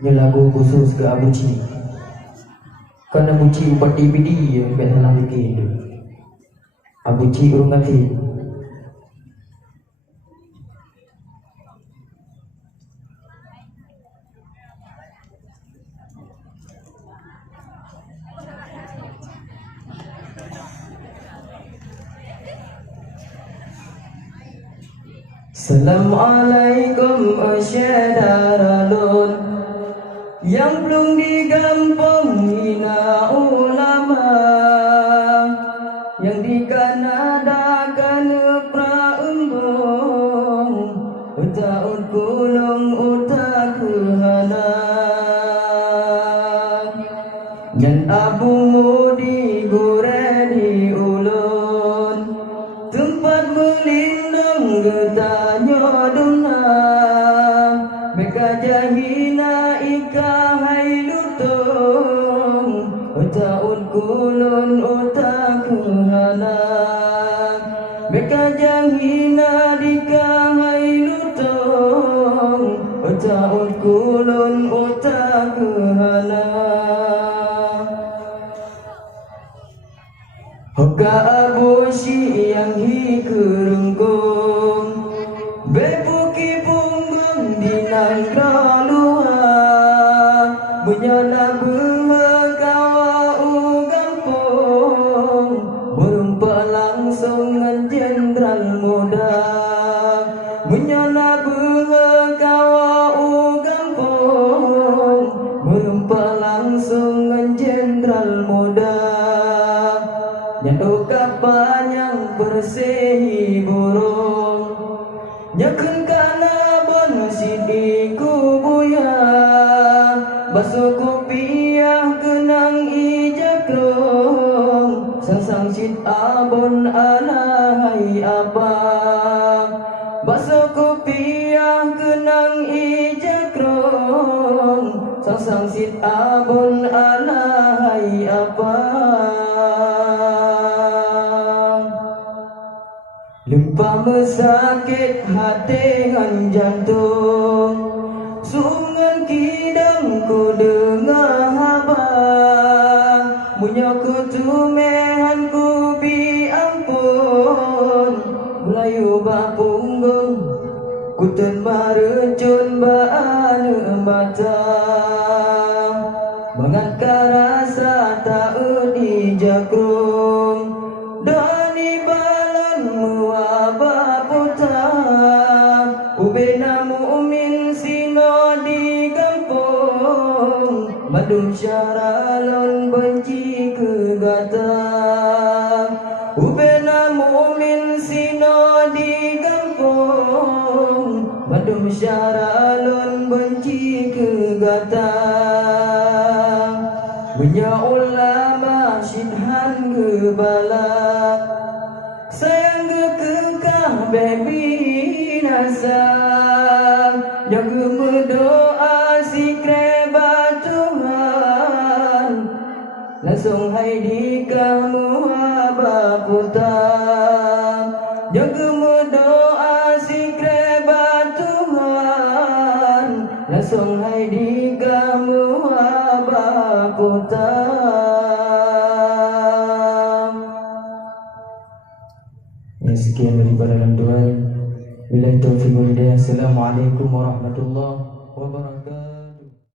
Ini lagu khusus ke Abuji. Karena Abuji buat DVD yang biasa bikin. Abuji urung mati. Assalamualaikum asyadaralun yang belum digampang hina ulama, yang di Kanadakan praembong utaun kulung uta kehana dan abu mudi gure di ulun tempat melindung getanya duna meka jahina ika hai lutong utaun kulun uta kehana meka jahina dika hai lutong utaun kulun uta kehana Hoka abusi yang hi kerungkung bepuki punggung dinang kralua bunyana bengkawa ugampung berumpa langsung jenderal muda bunyana bengkawa ugampung berumpa langsung jenderal muda Nyanduk kapanyang bersehi burung Nyakun kana bon sidi kubuya Basuh kupiah kenang ijakrong Sang sit abon alahai apa Basuh kupiah kenang ijakrong Sang sit abon alahai apa Limpa mesakit hati ngan jantung Sungan kidang ku dengar haba Munya ku tumehan ku bi ampun Melayu ba punggung Ku ten marecun ba ane mata Mengangkat rasa tak udi jakrung Dani balon muaba puta Ubena mu'min sino di kampung Madum syaralon benci kegata Ubena mu'min sino di kampung Madum syaralon benci kegata Punya ulama syidhan gebala Sayang kekekah baby nasa Jaga berdoa si kreba Tuhan Langsung hai di kamu abaputa Jaga berdoa si kreba Tuhan Langsung hai di kamu abaputa Sekian daripada Tuhan. Billahi taufiq wal hidayah. Assalamualaikum warahmatullahi wabarakatuh.